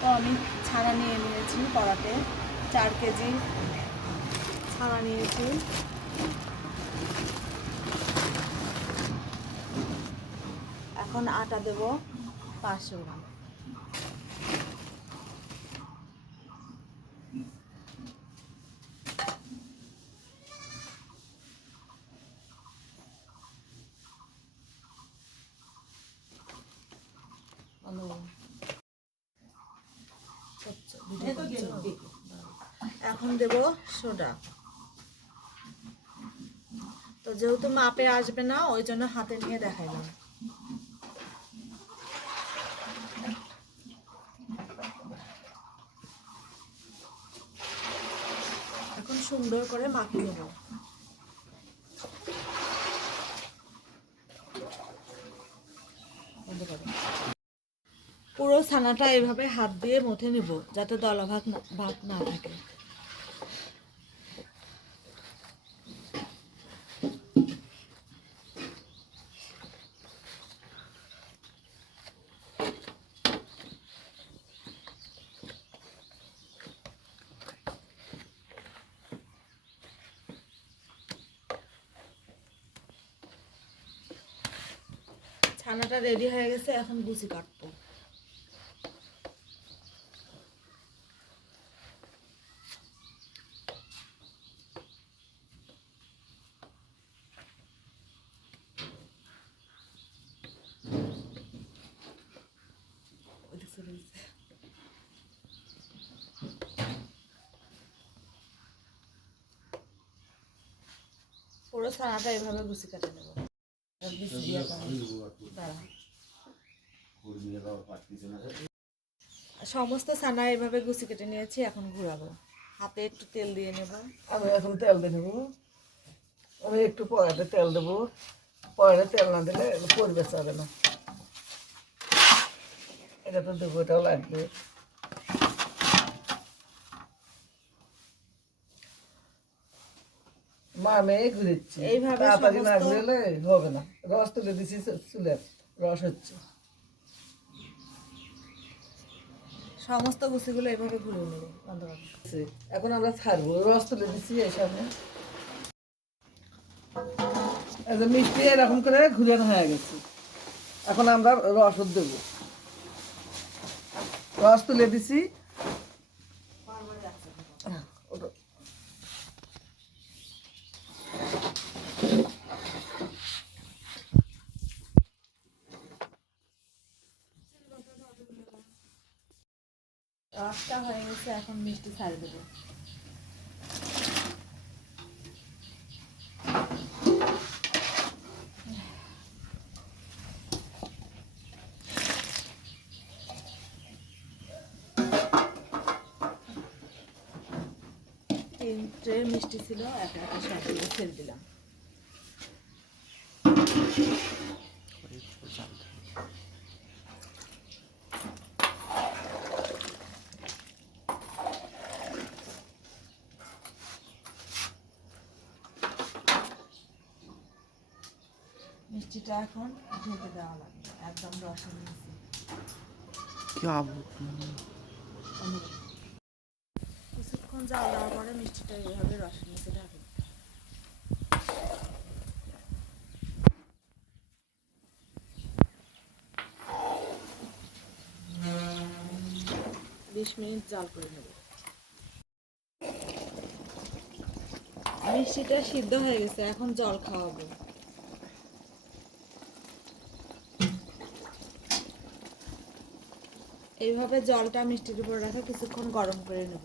তো আমি ছানা নিয়ে নিয়েছি কড়াতে 4 কেজি ছানা নিয়েছি। এখন আটা দেব 500 গ্রাম। এখন দেব সোডা। তো যেহেতু মাপে আসবে না ওই জন্য হাতে নিয়ে দেখাইলাম। এখন সুন্দর করে মাখিয়ে নেব। পুরো ছানাটা এভাবে হাত দিয়ে মথে নেব যাতে দলাভাগ ভাগ না থাকে। ছানাটা রেডি হয়ে গেছে, এখন লুচি কাটবো। পুরো ছানাটা এভাবে লুচি কাটে নেব। সমস্ত ছানা এভাবে গুছি কেটে নিয়েছি, এখন ঘুরাবো। হাতে একটু তেল দিয়ে নেব। আমি এখন তেল দিয়ে নেবো। আমি একটু পরে তেল দেবো, পরে তেল না দিলে পরিবেশ হবে না। এটা তো দেবো, এটাও লাগবে। মা আমি ঘুরেছি, এইভাবে তাড়াতাড়ি না ঘুরেলে হবে না। রস তুলে দিছি, চুলের রস হচ্ছে। সমস্ত গুছিগুলো এইভাবে ঘুরিয়ে নেব। এখন আমরা ছাড়বো, রস তুলে দিচ্ছি এই সামনে। মিষ্টি এরকম করে ঘুরানো হয়ে গেছে। এখন আমরা রস দেবো, রস তুলে দিছি। রসটা হয়ে গেছে, এখন মিষ্টি ছাড় দেবো। তিন ট্রে মিষ্টি ছিল, একা একা সবগুলো ছেড়ে দিলাম। মিষ্টিটা এখন ঢেকে দেওয়া লাগবে, একদম রসের নিচে। কিছুক্ষণ জাল দেওয়ার পরে মিষ্টিটা এইভাবে রসের নিচে ঢাকে। 20 মিনিট জাল করে নেব। মিষ্টিটা সিদ্ধ হয়ে গেছে, এখন জল খাওয়াবো। এইভাবে জলটা মিষ্টির উপর রাখা কিছুক্ষণ গরম করে নেব।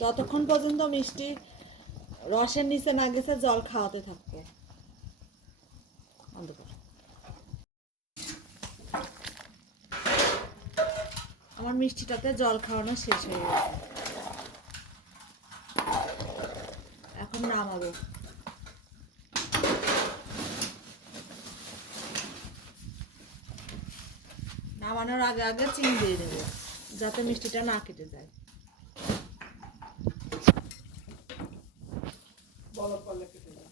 যতক্ষণ পর্যন্ত মিষ্টি রসের নিচে না গেছে জল খাওয়াতে থাকবো। আমার মিষ্টিটাতে জল খাওয়ানো শেষ হয়ে গেছে। এখন নামাবো। নামানোর আগে আগে চিনি দিয়ে দেবো যাতে মিষ্টিটা না কেটে যায়। বলক করলে কেটে যাবে।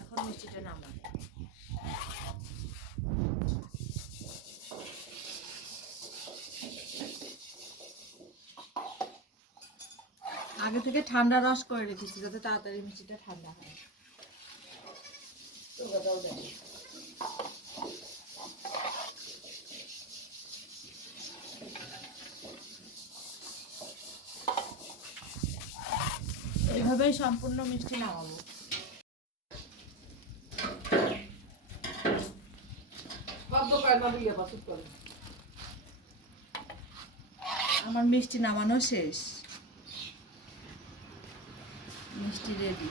এখন মিষ্টিটা নামাবো। আগে থেকে ঠান্ডা রস করে রেখেছি যাতে তাড়াতাড়ি মিষ্টিটা ঠান্ডা হয়। চুলাটাও দেন। এইভাবেই সম্পূর্ণ মিষ্টি নামাবো। শব্দ পায় না দিয়ে বাসুত করে। আমার মিষ্টি নামানো শেষ, মিষ্টি রেডি।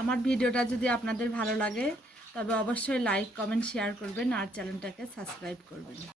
আমার ভিডিওটা যদি আপনাদের ভালো লাগে তবে অবশ্যই লাইক, কমেন্ট, শেয়ার করবেন আর চ্যানেলটাকে সাবস্ক্রাইব করবেন।